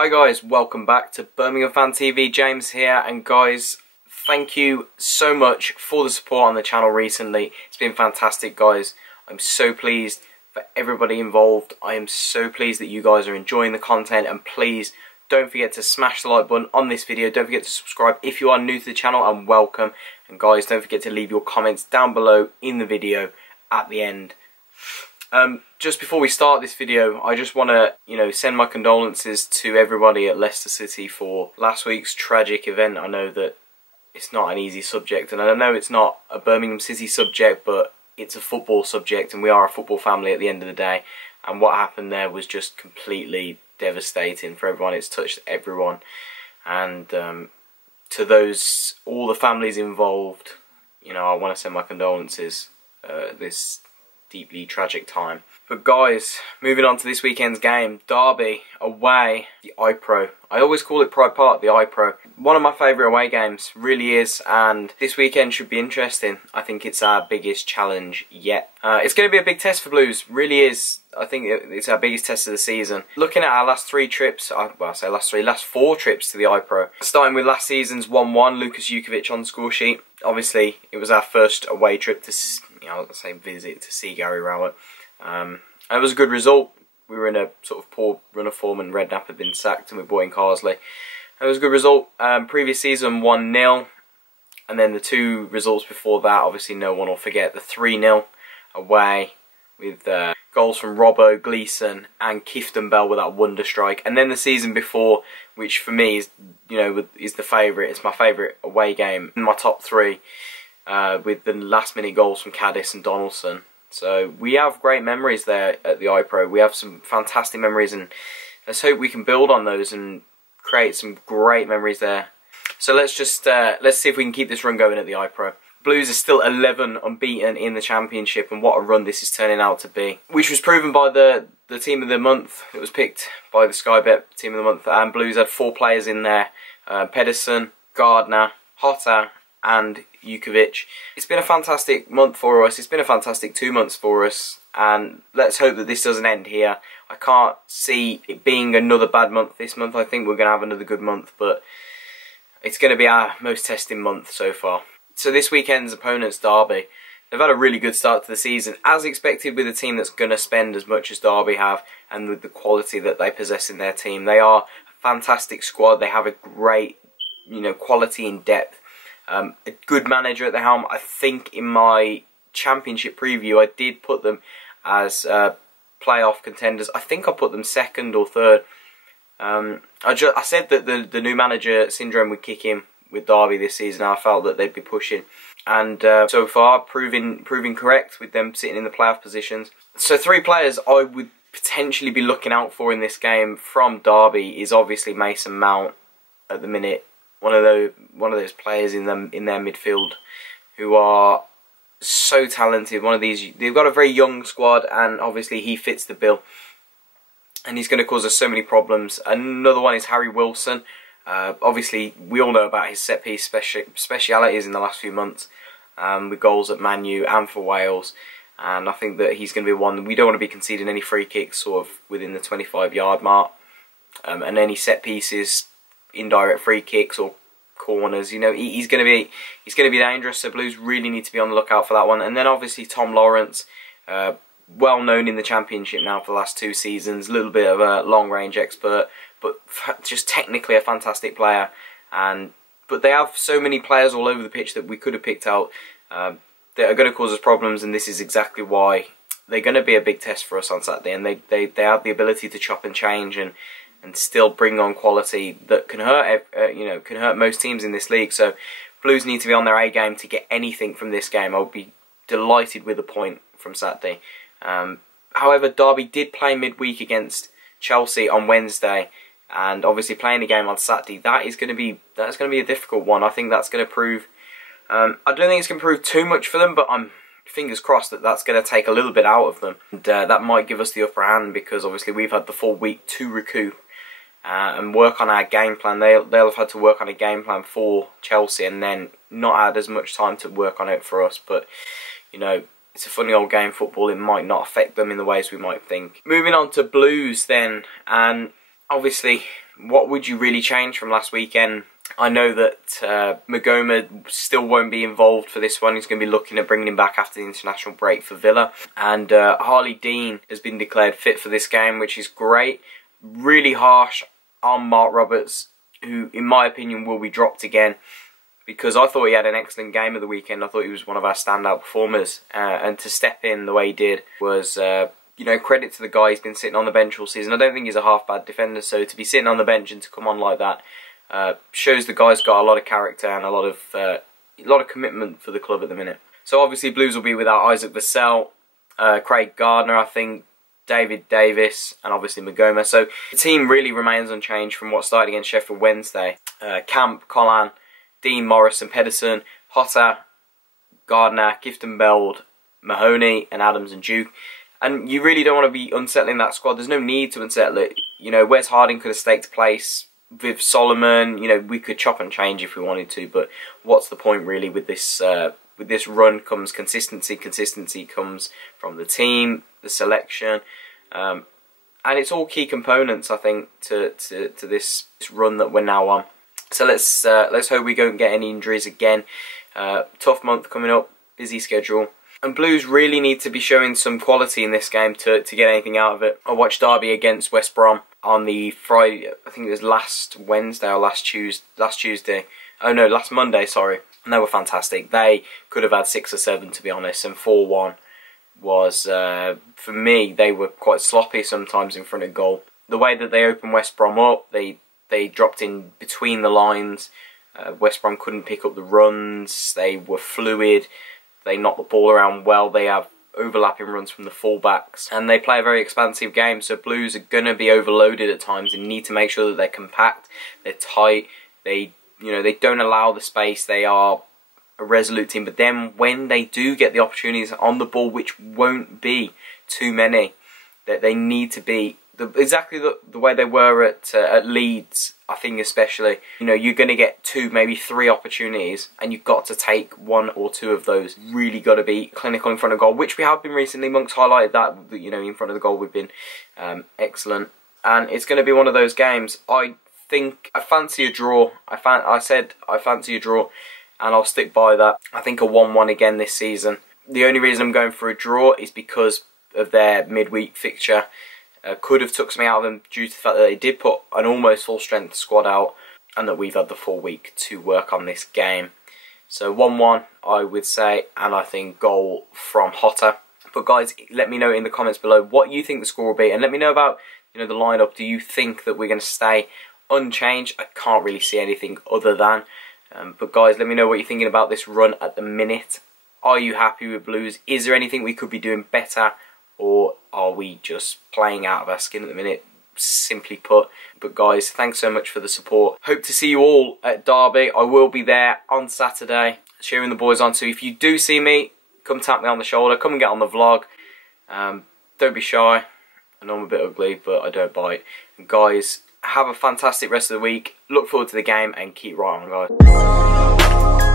Hi guys, welcome back to Birmingham Fan TV. James here, and guys, thank you so much for the support on the channel recently. It's been fantastic, guys. I'm so pleased for everybody involved. I am so pleased that you guys are enjoying the content, and please don't forget to smash the like button on this video. Don't forget to subscribe if you are new to the channel, and welcome. And guys, don't forget to leave your comments down below in the video at the end. Just before we start this video, I just want to, send my condolences to everybody at Leicester City for last week's tragic event. I know that it's not an easy subject, and I know it's not a Birmingham City subject, but it's a football subject, and we are a football family at the end of the day. And what happened there was just completely devastating for everyone. It's touched everyone, and to those, all the families involved, I want to send my condolences this deeply tragic time. But guys, moving on to this weekend's game, Derby away, the iPro. I always call it Pride Park, the iPro. One of my favourite away games, really is, and this weekend should be interesting. I think it's our biggest challenge yet. It's going to be a big test for Blues, really is. I think it's our biggest test of the season. Looking at our last three trips, last four trips to the iPro. Starting with last season's 1-1, Lucas Jukovic on the score sheet. Obviously, it was our first away trip to, visit to see Gary Rowett. And it was a good result. We were in a sort of poor run of form, and Redknapp had been sacked, and we brought in Carsley. It was a good result. Previous season 1-0, and then the two results before that, obviously no one will forget the 3-0 away with goals from Robbo, Gleeson and Kifton Bell with that wonder strike. And then the season before, which for me is, is the favourite. It's my favourite away game in my top three, with the last minute goals from Caddis and Donaldson. So we have great memories there at the iPro. We have some fantastic memories, and let's hope we can build on those and create some great memories there. So let's just let's see if we can keep this run going at the iPro. Blues are still 11 unbeaten in the Championship, and what a run this is turning out to be. Which was proven by the Team of the Month. It was picked by the Sky Bet Team of the Month, and Blues had 4 players in there. Pedersen, Gardner, Hotta and Jukovic. It's been a fantastic month for us. It's been a fantastic 2 months for us, and let's hope that this doesn't end here. I can't see it being another bad month this month. I think we're going to have another good month, but it's going to be our most testing month so far. So this weekend's opponent's Derby. They've had a really good start to the season, as expected, with a team that's going to spend as much as Derby have, and with the quality that they possess in their team. They are a fantastic squad. They have a great, quality and depth. A good manager at the helm. I think in my Championship preview I did put them as playoff contenders. I think I put them second or third. I said that the new manager syndrome would kick in with Derby this season. I felt that they'd be pushing, and so far proving correct with them sitting in the playoff positions. So 3 players I would potentially be looking out for in this game from Derby is obviously Mason Mount at the minute. One of those players in their midfield who are so talented. They've got a very young squad, and obviously he fits the bill, and he's going to cause us so many problems. Another one is Harry Wilson. Obviously we all know about his set piece specialities in the last few months, with goals at Man U and for Wales. And I think that he's going to be one. We don't want to be conceding any free kicks sort of within the 25-yard mark, and any set pieces, indirect free kicks or corners. He's going to be dangerous. So Blues really need to be on the lookout for that one. And then obviously Tom Lawrence, well known in the Championship now for the last 2 seasons. A little bit of a long range expert, but just technically a fantastic player. But they have so many players all over the pitch that we could have picked out that are going to cause us problems, and this is exactly why they're going to be a big test for us on Saturday. And they have the ability to chop and change and still bring on quality that can hurt, can hurt most teams in this league. So Blues need to be on their A game to get anything from this game. I would be delighted with a point from Saturday. However, Derby did play midweek against Chelsea on Wednesday, and obviously playing a game on Saturday, that's going to be a difficult one. I think that's going to prove. I don't think it's going to prove too much for them, but I'm fingers crossed that that's going to take a little bit out of them, and that might give us the upper hand, because obviously we've had the full week to recoup and work on our game plan. They'll have had to work on a game plan for Chelsea, and then not had as much time to work on it for us. But it's a funny old game, football. It might not affect them in the ways we might think. Moving on to Blues then, and obviously what would you really change from last weekend? I know that Maghoma still won't be involved for this one. He's going to be looking at bringing him back after the international break for Villa. And Harlee Dean has been declared fit for this game, which is great. Really harsh on Mark Roberts, who, in my opinion, will be dropped again. Because I thought he had an excellent game of the weekend. I thought he was one of our standout performers. And to step in the way he did was, you know, credit to the guy. He's been sitting on the bench all season. I don't think he's a half-bad defender. So to be sitting on the bench and to come on like that, shows the guy's got a lot of character and a lot of commitment for the club at the minute. So obviously Blues will be without Isaac Vassell, Craig Gardner, I think, Davis, and obviously Maghoma. So the team really remains unchanged from what started against Sheffield Wednesday. Camp, Collan, Dean, Morris and Pedersen, Hotter, Gardner, Gifton-Beld, Mahoney and Adams and Duke. And you really don't want to be unsettling that squad. There's no need to unsettle it. You know, Wes Harding could have staked place with Solomon. You know, we could chop and change if we wanted to, but what's the point really with this run? Comes consistency. Consistency comes from the team, the selection, and it's all key components, I think, to this run that we're now on. So let's hope we don't get any injuries again. Tough month coming up, busy schedule. And Blues really need to be showing some quality in this game to get anything out of it. I watched Derby against West Brom on the Friday, I think it was last Wednesday or last Tuesday. Oh no, last Monday, sorry. And they were fantastic. They could have had 6 or 7, to be honest, and 4-1 was, for me, they were quite sloppy sometimes in front of goal. The way that they opened West Brom up, they dropped in between the lines. West Brom couldn't pick up the runs. They were fluid. They knock the ball around well. They have overlapping runs from the fullbacks, and they play a very expansive game. So Blues are going to be overloaded at times and need to make sure that they're compact, they're tight. They don't allow the space. They are a resolute team. But then when they do get the opportunities on the ball, which won't be too many, that they need to be exactly the way they were at Leeds, I think especially. You know, you're going to get 2, maybe 3 opportunities, and you've got to take 1 or 2 of those. Really got to be clinical in front of goal, which we have been recently. Monk's highlighted that, you know, in front of the goal we've been excellent. And it's going to be one of those games. I think I fancy a draw. I said I fancy a draw, and I'll stick by that. I think a 1-1 again this season. The only reason I'm going for a draw is because of their midweek fixture. Could have took something out of them due to the fact that they did put an almost full strength squad out, and that we've had the full week to work on this game. So 1-1 I would say, and I think goal from Hotter. But guys, let me know in the comments below what you think the score will be, and let me know about, you know, the lineup. Do you think that we're going to stay unchanged? I can't really see anything other than. But guys, let me know what you're thinking about this run at the minute. Are you happy with Blues? Is there anything we could be doing better? Or are we just playing out of our skin at the minute, simply put? But guys, thanks so much for the support. Hope to see you all at Derby. I will be there on Saturday, cheering the boys on. So if you do see me, come tap me on the shoulder. Come and get on the vlog. Don't be shy. I know I'm a bit ugly, but I don't bite. And guys, have a fantastic rest of the week. Look forward to the game and keep right on, guys.